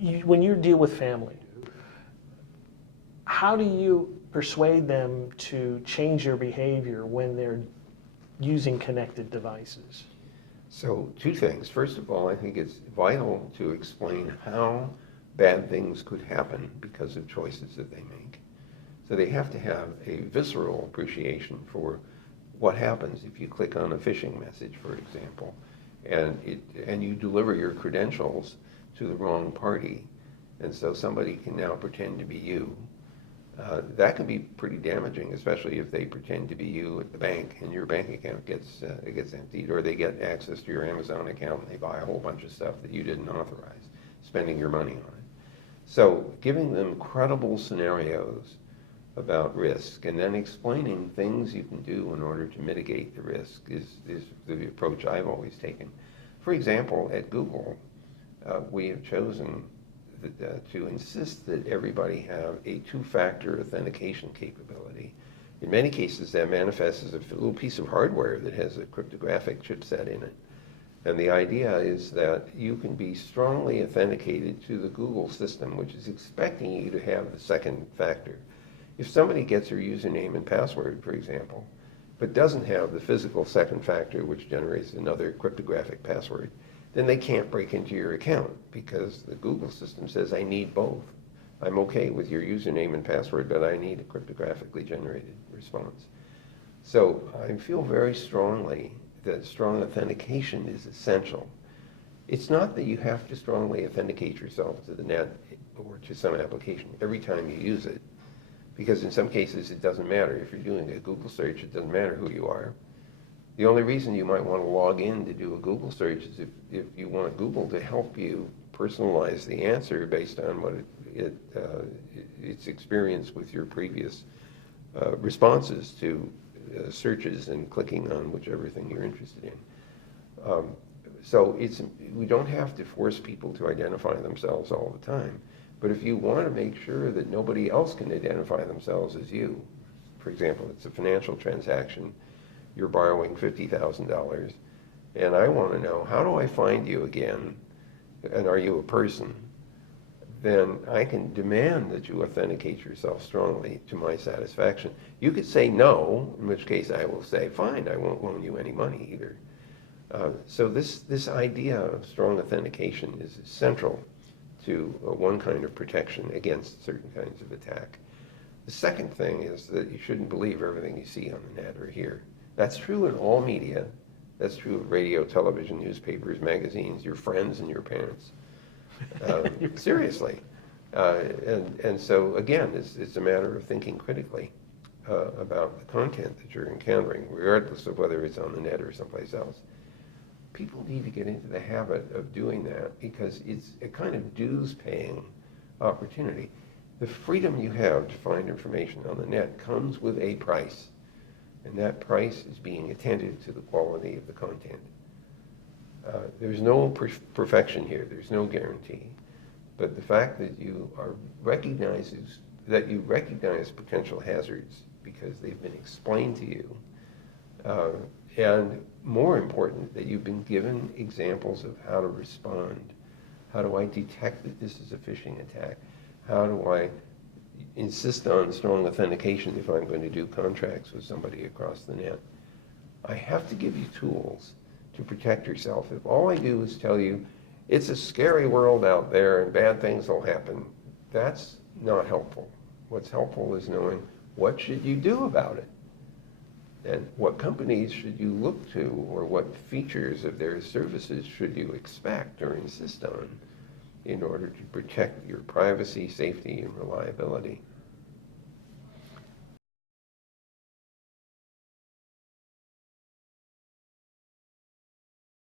when you deal with family, how do you persuade them to change their behavior when they're using connected devices? So 2 things. First of all, I think it's vital to explain how bad things could happen because of choices that they make. So they have to have a visceral appreciation for what happens if you click on a phishing message, for example, and you deliver your credentials to the wrong party, and so somebody can now pretend to be you. That can be pretty damaging, especially if they pretend to be you at the bank and your bank account gets emptied, or they get access to your Amazon account and they buy a whole bunch of stuff that you didn't authorize, spending your money on it. So giving them credible scenarios about risk and then explaining things you can do in order to mitigate the risk is the approach I've always taken. For example, at Google, we have chosen to insist that everybody have a 2-factor authentication capability. In many cases, that manifests as a little piece of hardware that has a cryptographic chipset in it. And the idea is that you can be strongly authenticated to the Google system, which is expecting you to have the 2nd factor. If somebody gets their username and password, for example, but doesn't have the physical 2nd factor, which generates another cryptographic password, then they can't break into your account because the Google system says, I need both. I'm okay with your username and password, but I need a cryptographically generated response. So I feel very strongly that strong authentication is essential. It's not that you have to strongly authenticate yourself to the net or to some application every time you use it, because in some cases it doesn't matter. If you're doing a Google search, it doesn't matter who you are. The only reason you might want to log in to do a Google search is if you want Google to help you personalize the answer based on what its experience with your previous responses to searches and clicking on whichever thing you're interested in. So we don't have to force people to identify themselves all the time. But if you want to make sure that nobody else can identify themselves as you, for example, it's a financial transaction, you're borrowing $50,000, and I want to know, how do I find you again, and are you a person? Then I can demand that you authenticate yourself strongly to my satisfaction. You could say no, in which case I will say, fine, I won't loan you any money either. So this idea of strong authentication is central to one kind of protection against certain kinds of attack. The second thing is that you shouldn't believe everything you see on the net or hear. That's true in all media. That's true of radio, television, newspapers, magazines, your friends and your parents. Seriously. And so, again, it's a matter of thinking critically about the content that you're encountering, regardless of whether it's on the net or someplace else. People need to get into the habit of doing that because it's a kind of dues-paying opportunity. The freedom you have to find information on the net comes with a price, and that price is being attentive to the quality of the content. There's no perfection here. There's no guarantee. But the fact that you recognize potential hazards because they've been explained to you, and more important, that you've been given examples of how to respond. How do I detect that this is a phishing attack? How do I insist on strong authentication if I'm going to do contracts with somebody across the net? I have to give you tools to protect yourself. If all I do is tell you, it's a scary world out there and bad things will happen, that's not helpful. What's helpful is knowing what should you do about it, and what companies should you look to, or what features of their services should you expect or insist on in order to protect your privacy, safety, and reliability.